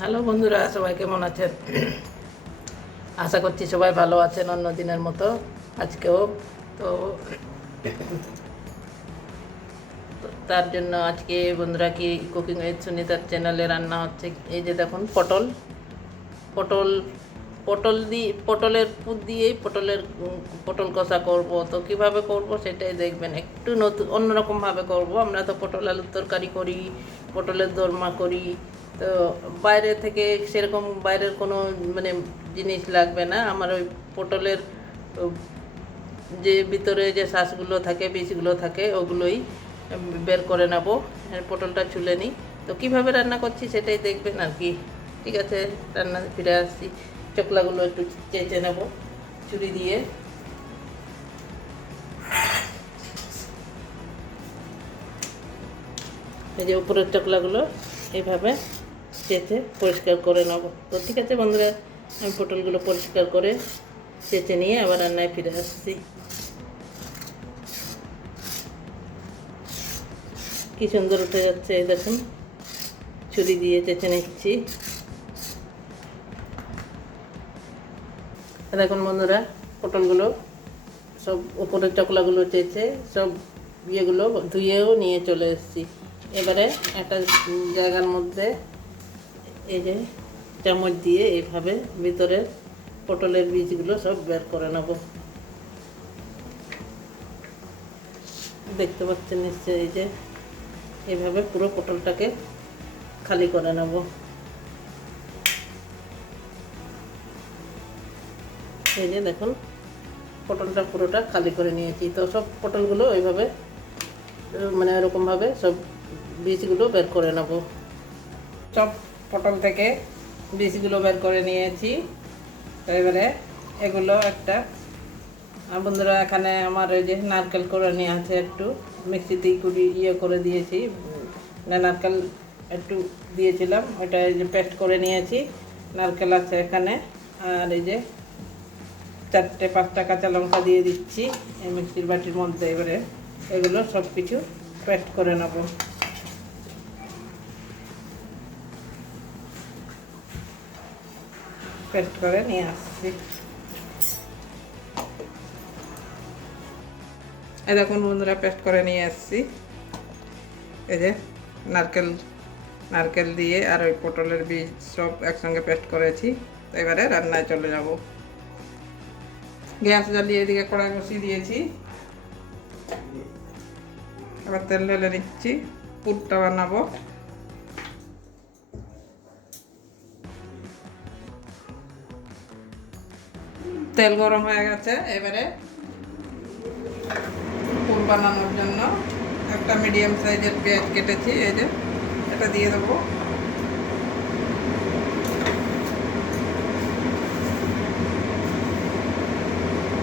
Hello বন্ধুরা, সবাই কেমন আছেন? আশা করছি সবাই ভালো আছেন অন্য দিনের মতো আজকেও। তো তার জন্য আজকে বন্ধুরা কি কুকিং উইথ সুনিতার চ্যানেলে রান্না হচ্ছে। এই যে দেখুন, পটল পটল পটল দিয়ে পটলের পুর দিয়েই পটল কষা করব। তো কিভাবে করব সেটাই দেখবেন। একটু নতুন অন্যরকমভাবে করব। আমরা তো পটল আলুর তরকারি করি, পটলের দোরমা করি। তো বাইরে থেকে সেরকম বাইরের কোনো মানে জিনিস লাগবে না আমার। ওই পটলের যে ভিতরে যে শ্বাসগুলো থাকে, বীজগুলো থাকে, ওগুলোই বের করে নেব। পটলটা ছুলে নিই। তো কীভাবে রান্না করছি সেটাই দেখবেন আর কি। ঠিক আছে, রান্না ফিরে আসছি। চকলাগুলো একটু চেঁচে নেব ছুরি দিয়ে। এই যে উপরের চকলাগুলো এইভাবে চেঁচে পরিষ্কার করে নেব। তো ঠিক আছে বন্ধুরা, আমি পটলগুলো পরিষ্কার করে চেঁচে নিয়ে আবার রান্নায় ফিরে আসছি। কি সুন্দর উঠে যাচ্ছে, এই দেখুন, ছুরি দিয়ে চেঁচে নিচ্ছি। দেখুন বন্ধুরা, পটলগুলো সব উপরের চকলাগুলো চেঁচে সব ইয়েগুলো ধুয়েও নিয়ে চলে এসেছি। এবারে একটা জায়গার মধ্যে এই যে চামচ দিয়ে এইভাবে ভিতরে পটলের বীজগুলো সব বের করে নেব। দেখতে পাচ্ছেন নিশ্চয়ই, এই যে এইভাবে পুরো পটলটাকে খালি করে নেব। এই যে দেখুন, পটলটা পুরোটা খালি করে নিয়েছি। তো সব পটলগুলো ওইভাবে মানে এরকমভাবে সব বীজগুলো বের করে নেব। সব পটল থেকে বীজগুলো বের করে নিয়েছি। তো এবারে এগুলো একটা বন্ধুরা, এখানে আমার এই যে নারকেল করে নিয়ে আছে, একটু মিক্সিতেই করে দিয়েছি। নারকেল একটু দিয়েছিলাম, ওইটা এই যে পেস্ট করে নিয়েছি। নারকেল আছে এখানে। আর এই যে 4-5টা কাঁচা লঙ্কা দিয়ে দিচ্ছি এই মিক্সির বাটির মধ্যে। এবারে এগুলো সব কিছু পেস্ট করে নেব। পেস্ট করে নিয়ে আসছি। এই দেখুন বন্ধুরা, পেস্ট করে নিয়ে আসছি। এই যে নারকেল দিয়ে আর ওই পটলের বীজ সব একসঙ্গে পেস্ট করেছি। এবারে রান্নায় চলে যাব। গ্যাস জ্বালিয়ে এদিকে কড়াই বসিয়ে দিয়েছি। এবার তেল ঢেলে নিচ্ছি, পুরটা বানাবো। তেল গরম হয়ে গেছে। এবারে পুর বানানোর জন্য একটা মিডিয়াম সাইজের পেঁয়াজ কেটেছি, এই যে এটা দিয়ে দেবো।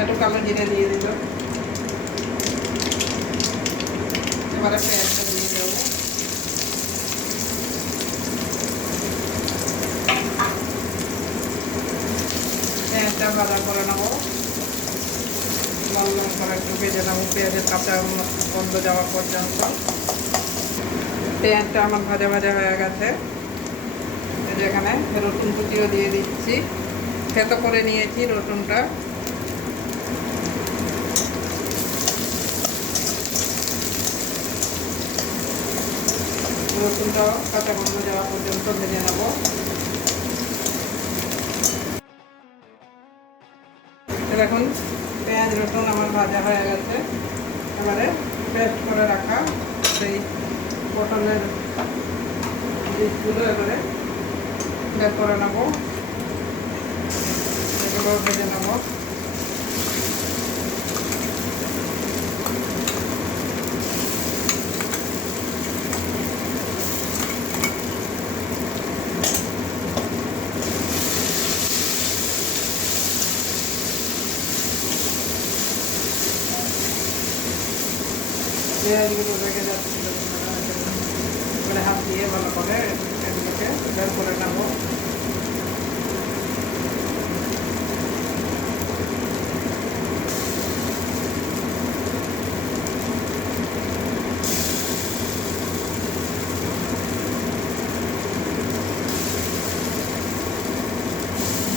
একটু কালো জিরে দিয়ে দিল। এবারে পেঁয়াজটা দিয়ে দেবো। পেঁয়াজটা ভাজা করে নেবো, লাল লাল করে একটু ভেজে নেবো পেঁয়াজের কাঁচা গন্ধ যাওয়া পর্যন্ত। পেঁয়াজটা আমার ভাজা ভাজা হয়ে গেছে। যেখানে রসুন কুচিও দিয়ে দিচ্ছি, থেতো করে নিয়েছি রসুনটা। রসুনটা কাঁচা গন্ধ যাওয়া পর্যন্ত ভেজে নেব। দেখুন, পেঁয়াজ রসুন আমার ভাজা হয়ে গেছে। এবারে পেস্ট করে রাখা সেই পটলের বীজগুলো এবারে বের করে নেব। এগুলো ভেজে নেব। পেঁয়াজগুলো ভেজে যাচ্ছিল, এবারে হাত দিয়ে ভালো করে এগুলোকে বের করে নেব।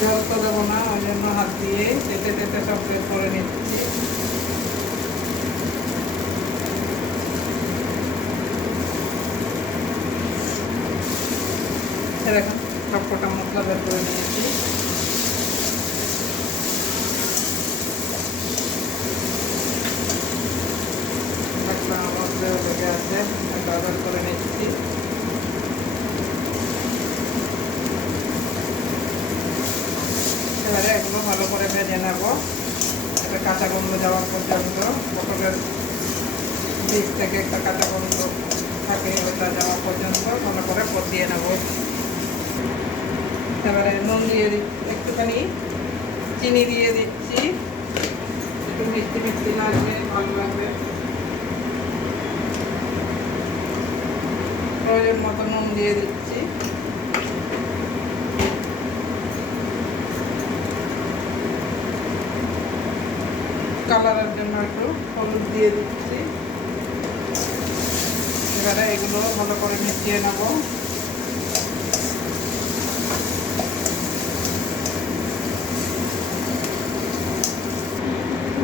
জল তো দেবো না, ওই জন্য হাত দিয়ে চেটে চেটে সব বের করে নিচ্ছি। দেখুন সব কটা মশলা বের করে নিয়েছি। লেগে আছে, বের করে নিচ্ছি। এবারে এগুলো ভালো করে ভেজে নেব, একটা কাঁচা গন্ধ যাওয়ার পর্যন্ত। পটলের দিক থেকে একটা কাঁচা গন্ধ থাকে, ওটা যাওয়া পর্যন্ত ভালো করে কষিয়ে নেব। এবারে নুন দিয়ে একটুখানি চিনি দিয়ে দিচ্ছি, একটু মিষ্টি মিষ্টি লাগবে, ভালো লাগবে। প্রয়োজন মতো নুন দিয়ে দিচ্ছি। কালারের জন্য একটু হলুদ দিয়ে দিচ্ছি। এবারে এগুলো ভালো করে মিশিয়ে নেব।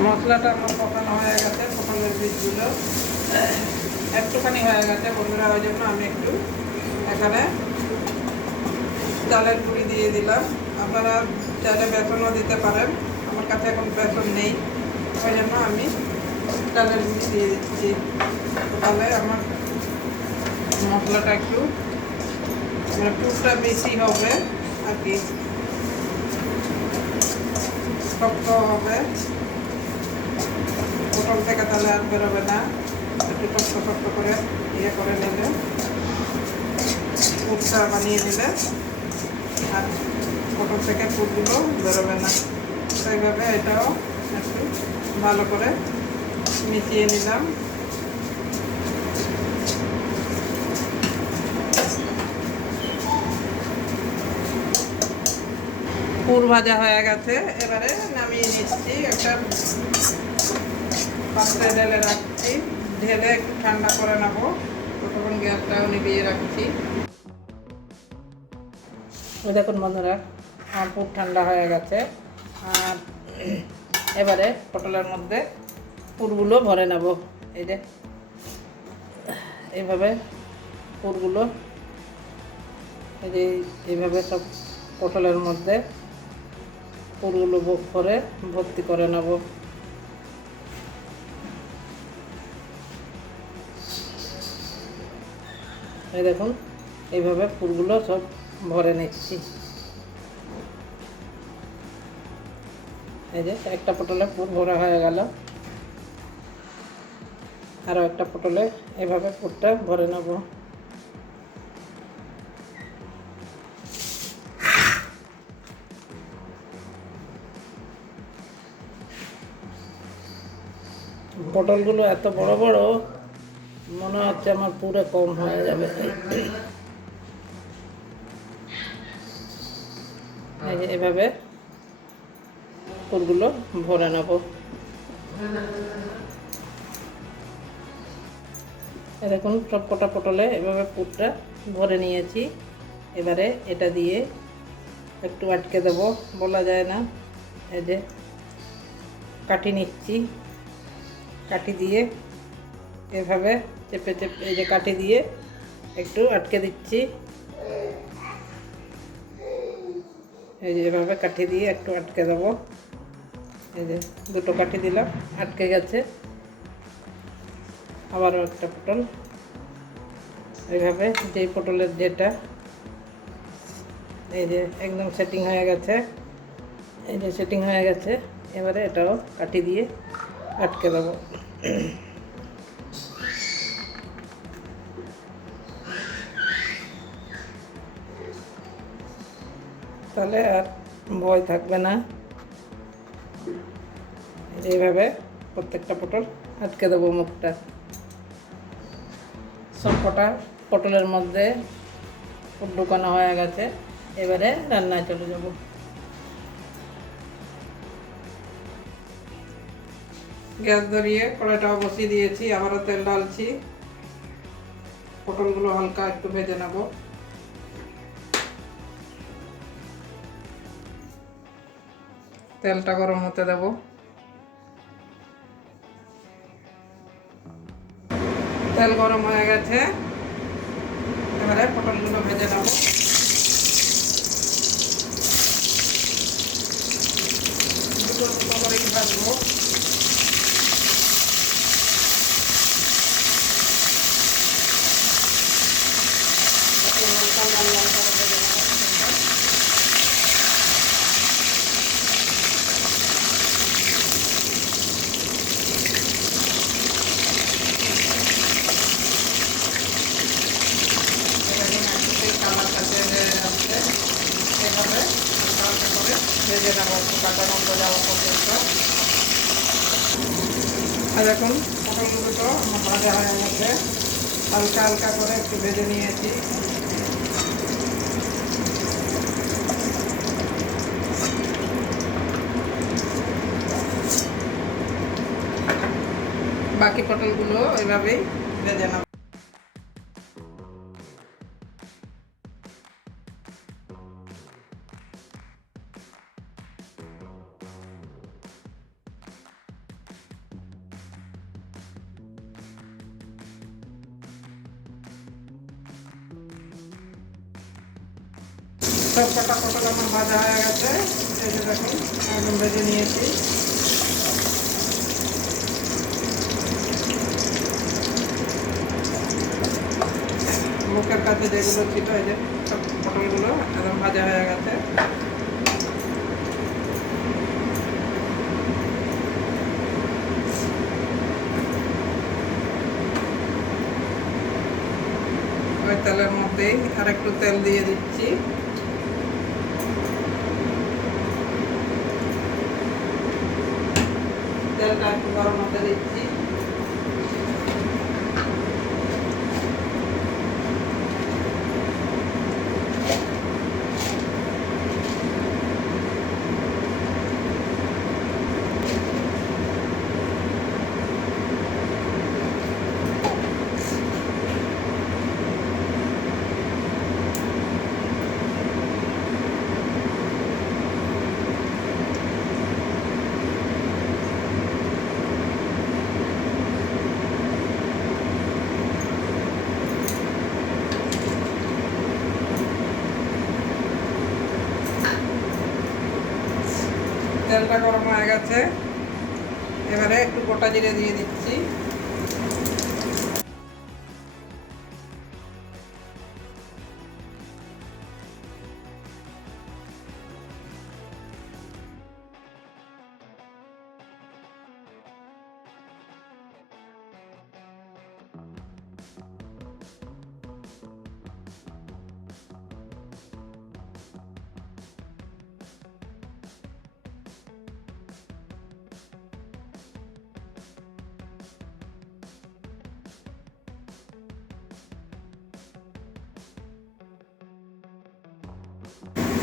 মশলাটা আমার কষানো হয়ে গেছে, পটলের বীজগুলো একটুখানি হয়ে গেছে বন্ধুরা, ওই জন্য আমি একটু এখানে চালের গুঁড়ি দিয়ে দিলাম। আপনারা চাইলে বেসনও দিতে পারেন, আমার কাছে এখন বেসন নেই, ওই জন্য আমি চালের গুঁড়ি দিয়ে দিচ্ছি। তাহলে আমার মশলাটা একটু মানে পুরটা বেশি হবে আর কি, শক্ত হবে পটল থেকে, তাহলে আর বেরোবে না। একটু শক্ত শক্ত করে ইয়ে করে নিলে, পুরটা বানিয়ে নিলে আর পটল থেকে পুরগুলো বেরোবে না। সেইভাবে এটাও একটু ভালো করে মিশিয়ে নিলাম। পুর ভাজা হয়ে গেছে, এবারে নামিয়ে নিচ্ছি। একটা পাত্রে ঢেলে রাখছি, ঢেলে একটু ঠান্ডা করে নেব, ততক্ষণ গ্যাসটাও নিভিয়ে রাখছি। ওই দেখুন বন্ধুরা, আমার পুর ঠান্ডা হয়ে গেছে। আর এবারে পটলের মধ্যে পুরগুলো ভরে নেব। এই যে এইভাবে পুরগুলো এই যে এইভাবে সব পটলের মধ্যে পুরগুলো ভরে ভর্তি করে নেব। এই দেখুন এইভাবে পুরগুলো সব ভরে নিচ্ছি। এই যে একটা পটলে পুর ভরা হয়ে গেল, আরও একটা পটলে এভাবে পুরটা ভরে নেব। পটলগুলো এত বড় বড়, মনে হচ্ছে আমার পুরো কম হয়ে যাবে। এই যে এভাবে পুরগুলো ভরে নেব। দেখুন সব কটা পটলে এভাবে পুরটা ভরে নিয়েছি। এবারে এটা দিয়ে একটু আটকে দেব, বলা যায় না। এই যে কাঠি নিচ্ছি, কাঠি দিয়ে এভাবে চেপে চেপে এই যে কাঠি দিয়ে একটু আটকে দিচ্ছি। এই যে এভাবে কাঠি দিয়ে একটু আটকে দেবো। এই যে দুটো কাঠি দিলাম, আটকে গেছে। আবারও একটা পটল এইভাবে, যেই পটলের যেটা এই যে একদম সেটিং হয়ে গেছে, এই যে সেটিং হয়ে গেছে। এবারে এটাও কাঠি দিয়ে আটকে দেবো। তাহলে আর ভয় থাকবে না। এইভাবে প্রত্যেকটা পটল আটকে দেবো মুখটা। সব কটা পটলের মধ্যে ঢুকানো হয়ে গেছে, এবারে রান্নায় চলে যাব। গ্যাস ধরিয়ে কড়াইটাও বসিয়ে দিয়েছি, আবারও তেল ঢালছি। পটলগুলো হালকা একটু ভেজে নেব। তেলটা গরম হতে দেব। তেল গরম হয়ে গেছে, এবারে পটলগুলো ভেজে নেব। দুটো দুটো করেই ভাজবো। হালকা লাল লাল করে ভেজে নেব। কালারটা চেঞ্জ হয়ে যাচ্ছে, এভাবে হালকা হালকা করে ভেজে নেব একটু কাঁচা গন্ধ যাওয়া পর্যন্ত। আর এখন পটলগুলো তো আমার ভাজা হয়ে গেছে, হালকা হালকা করে একটু ভেজে নিয়েছি। বাকি পটলগুলো এভাবেই ভেজে নেব। সব কটা পটল আমার ভাজা হয়ে গেছে, এই যে দেখুন একদম ভেজে নিয়েছি। মুখের কাছে যেগুলো ছিল এই যে সব পটলগুলো একদম ভাজা হয়ে গেছে। ওই তেলের মধ্যেই আর একটু তেল দিয়ে দিচ্ছি। তেলটা একটু গরম হতে দিচ্ছি। তেলটা গরম হয়ে গেছে, এবারে একটু গোটা জিরে দিয়ে দিচ্ছি।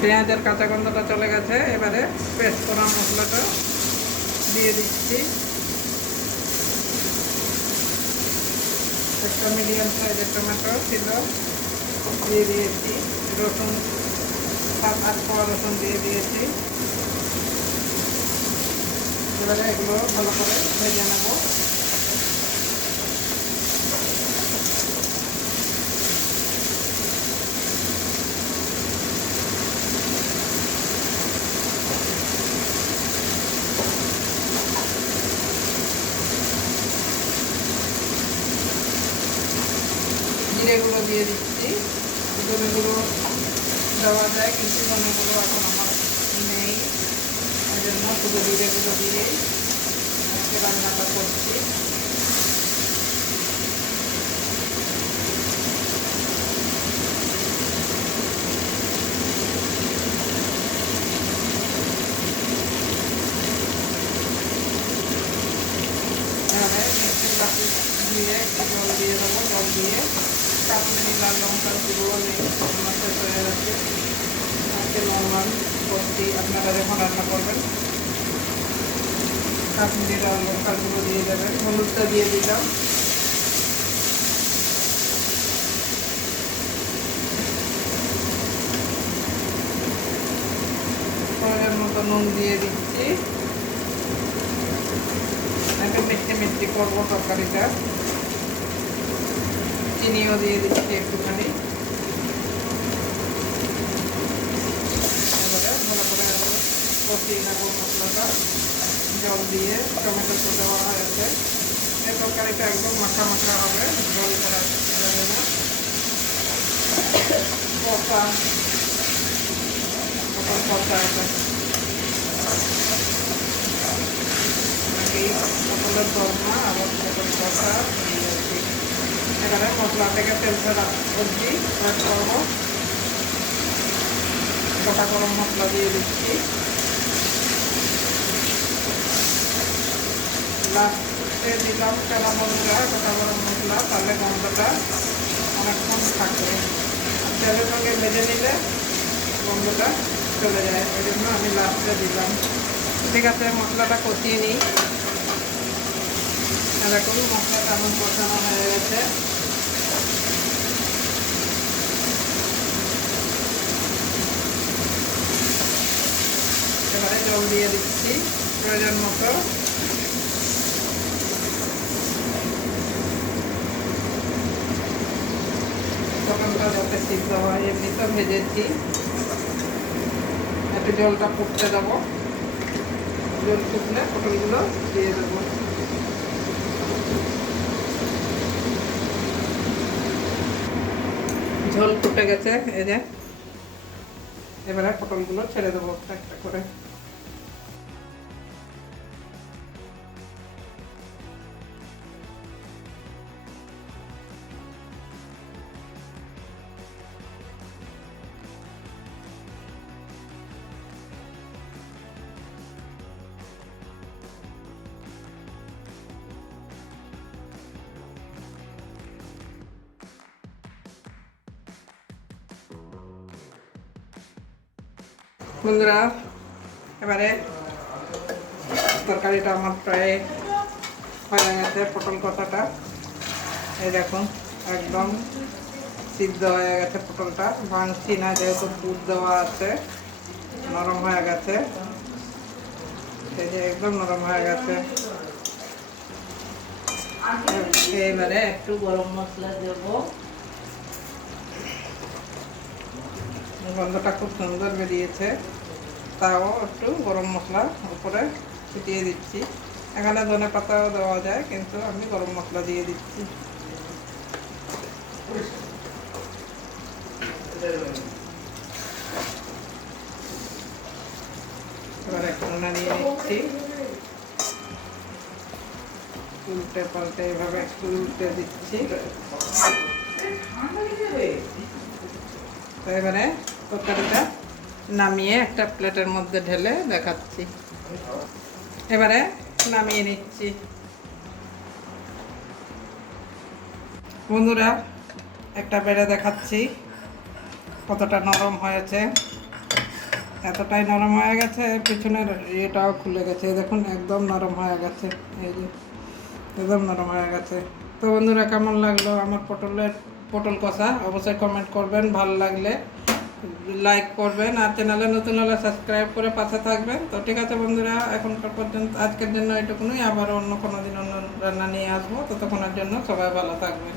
পেঁয়াজের কাঁচা গন্ধটা চলে গেছে, এবারে পেস্ট করা মশলাটা দিয়ে দিচ্ছি। একটা মিডিয়াম সাইজের টমেটো ছিল, দিয়ে দিয়েছি। রসুন 7-8 কোয়া রসুন দিয়ে দিয়েছি। এবারে এগুলো ভালো করে ভেজে নেব। জিরেগুলো দিয়ে দিচ্ছি। ধনেগুলো দেওয়া যায় কিন্তু ধনেগুলো এখন আমার নেই, ওই জন্য শুধু জিরেগুলো দিয়েই আজকে রান্নাটা করছি। এবারে মিক্সির বাটি দিয়ে একটু জল দিয়ে দেবো, জল দিয়ে কাশ্মীরি লাল লঙ্কার গুঁড়ো নেই, আমার শেষ হয়ে গেছে। আজকে নর্মাল করছি, আপনারা যখন রান্না করবেন কাশ্মীরি লাল লঙ্কার গুঁড়ো দিয়ে দেবেন। হলুদটা দিয়ে দিলাম। প্রয়োজন মতো নুন দিয়ে দিচ্ছি। একটু মিষ্টি মিষ্টি করবো তরকারিটা। চিনিও দিয়ে দিচ্ছি একটুখানি। এবারে ভালো করে কষিয়ে নেবো মশলাটা জল দিয়ে। টমেটো তো দেওয়া হয়েছে। এই তরকারিটা একদম মাখা মাখা হবে, জল করা যাবে না। কষা কষা এটা নাকি পটলের দরমা, আবার পটল কষা এই আর কি। এবারে মশলা থেকে তেল ছাড়া সবজি অ্যাড করবো। গোটা গরম মশলা দিয়ে দিচ্ছি। লাস্টে দিলাম কালা বন্ধুরা গোটা গরম মশলা, তাহলে গন্ধটা অনেকক্ষণ থাকবে। আর তেলের সঙ্গে ভেজে নিলে গন্ধটা চলে যায়, ওই জন্য আমি লাস্টে দিলাম। ঠিক আছে, মশলাটা কষিয়ে নিই। এরকম মশলাটা আমার কষানো হয়ে গেছে। এবারে জল দিয়ে দিচ্ছি প্রয়োজন মতো। পটলটা যাতে সিদ্ধ হয়, এমনি তো ভেজেছি। একটু জলটা ফুটতে দেবো। জল ফুটলে পটলগুলো দিয়ে দেবো। ঝোল ফুটে গেছে, এই যে। এবারে পটলগুলো ছেড়ে দেবো একটা করে। বন্ধুরা, এবারে তরকারিটা আমার প্রায় হয়ে গেছে। পটল কষাটা এই দেখুন একদম সিদ্ধ হয়ে গেছে। পটলটা ভাঙছি না, যেহেতু দুধ দেওয়া আছে, নরম হয়ে গেছে। এই যে একদম নরম হয়ে গেছে। এবারে একটু গরম মশলা দেবো। গন্ধটা খুব সুন্দর বেরিয়েছে, তাও একটু গরম মশলা উপরে ছিটিয়ে দিচ্ছি। এখানে ধনে পাতাও দেওয়া যায়, কিন্তু আমি গরম মশলা দিয়ে দিচ্ছি। এবার একটু নাড়িয়ে নিচ্ছি। উল্টে পাল্টে এভাবে একটু উল্টে দিচ্ছি। তো এবারে তরকারিটা নামিয়ে একটা প্লেটের মধ্যে ঢেলে দেখাচ্ছি। এবারে নামিয়ে নিচ্ছি। বন্ধুরা, একটা বেড়ে দেখাচ্ছি কতটা নরম হয়েছে। এতটাই নরম হয়ে গেছে, পিছনের ইয়েটাও খুলে গেছে। দেখুন একদম নরম হয়ে গেছে, এই যে একদম নরম হয়ে গেছে। তো বন্ধুরা, কেমন লাগলো আমার পটল কষা অবশ্যই কমেন্ট করবেন। ভালো লাগলে লাইক করবেন, আর চ্যানেলে নতুন হলে সাবস্ক্রাইব করে পাশে থাকবেন। তো ঠিক আছে বন্ধুরা, এখনকার পর্যন্ত আজকের জন্য এটুকুনই। আবার অন্য কোনো দিন অন্য রান্না নিয়ে আসবো। ততক্ষণের জন্য সবাই ভালো থাকবেন।